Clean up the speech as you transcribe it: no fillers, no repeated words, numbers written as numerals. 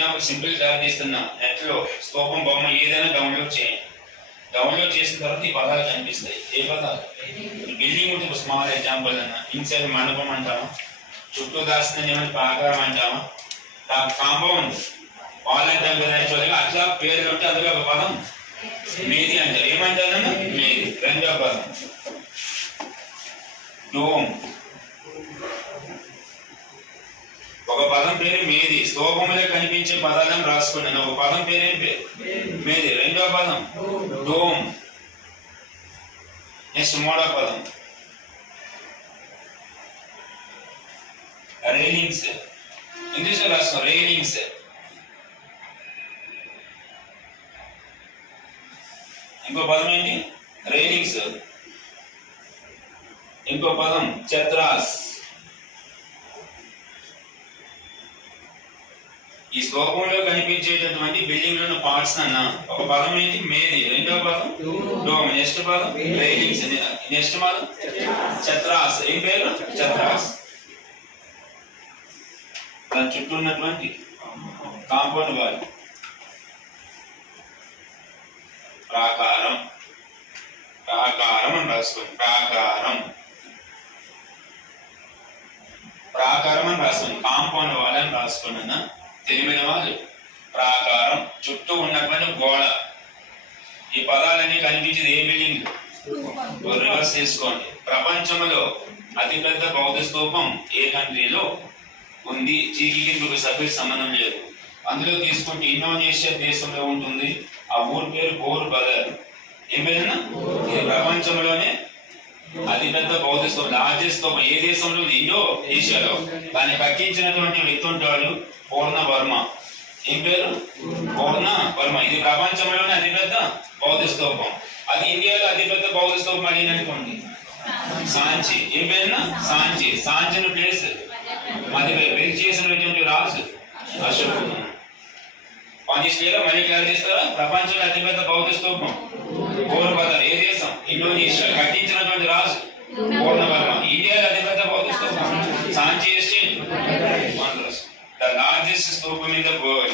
Example simple class ఇస్తున్నా. Net లో స్తూపం బొమ్మ ఏదైనా డౌన్లోడ్ చేయండి. డౌన్లోడ్ చేసిన తర్వాత ఈ పదాలు కనిపిస్తాయి. ఏ పదాలు? బిల్డింగ్ ఉంటుంది. స్మాల్ ఎగ్జాంపుల్ అన్న ఇన్సైడ్ మండపం అంటామా, చుట్టూ దాచిన ఏమంటే ప్రాకారం అంటామా, కాంపౌండ్ వాల్ అంటాం కదా. యాక్చువల్గా అట్లా పేర్లు ఉంటే అందులో ఒక పదం మేది అంటారు. ఏమంటారన్నా? మేది. రెండో పదం డోమ్. ఒక పదం పేరు మేది. స్తూపంలో కనిపించే పదాలను రాసుకున్నాను. ఒక పదం పేరు మేది. రెండో పదం డోమ్. నెక్స్ట్ మూడో పదం రైలింగ్స్. ఇంగ్లీష్ లో రాసుకో రైలింగ్స్. ఇంకో పదం ఏంటి? రైలింగ్స్. ఇంకో పదం ఛత్రాస్. ఈ స్తూపంలో కనిపించేటటువంటి బిల్డింగ్ లోని పార్ట్స్ అన్న ఒక పదం ఏంటి? మేది. రెండో పదం డోమ్. నెక్స్ట్ పదం రైలింగ్స్. నెక్స్ట్ పదం ఛత్రాస్. ఏం పేరు? ఛత్రాస్. దాని చుట్టూ ఉన్నటువంటి కాంపౌండ్ వాల్. ప్రాకారం. ప్రాకారం అని రాసుకోండి. ప్రాకారం. ప్రాకారం అని రాసుకోండి. కాంపౌండ్ వాల్ అని రాసుకోండి అన్న. తెలియని వాళ్ళు ప్రాకారం. చుట్టూ ఉన్నటువంటి గోడ. ఈ పదాలన్నీ కనిపించేది ఏ బిల్డింగ్? రివర్స్ చేసుకోండి. ప్రపంచంలో అతిపెద్ద బౌద్ధ స్తూపం ఏ కంట్రీలో ఉంది? చీకీకి సభ్యులకు సంబంధం లేదు. అందులో తీసుకుంటే ఇండోనేషియా దేశంలో ఉంటుంది. ఆ ఊరు పేరు బోర్ బదర్. ఏం పేరన్నా? ఇది ప్రపంచంలోనే అతిపెద్ద బౌద్ధ స్తూపం, లార్జెస్ట్ స్తూపం. ఏ దేశంలో? ఇండోనేషియాలో. దాన్ని కట్టించినటువంటి వ్యక్తి ఉంటాడు పూర్ణ వర్మ. ఏం పేరు? పూర్ణ వర్మ. ఇది ప్రపంచంలోనే అతిపెద్ద బౌద్ధ స్తూపం. అది ఇండియాలో అతిపెద్ద బౌద్ధ స్తూపం అడిగినటువంటి సాంచి. ఏం పేరున్నా? సాంచి. సాంచిన ప్లేస్ మధ్యపై బిల్డ్ చేసినటువంటి రాజు అశోకుడు. పాండిస్లో మళ్ళీ క్లియర్ చేస్తారా? ప్రపంచంలో అతిపెద్ద బౌద్ధ స్తూపం బోర్ బదర్. ఏ దేశం? ఇండోనేషియా. కట్టించినటువంటి రాజు పూర్ణవర్మ. ఇండియాలో అతిపెద్ద బౌద్ధ స్తూపం సాంచి ఎస్టేట్. ద లార్జెస్ట్ స్తూపం ఇన్ ద వరల్డ్.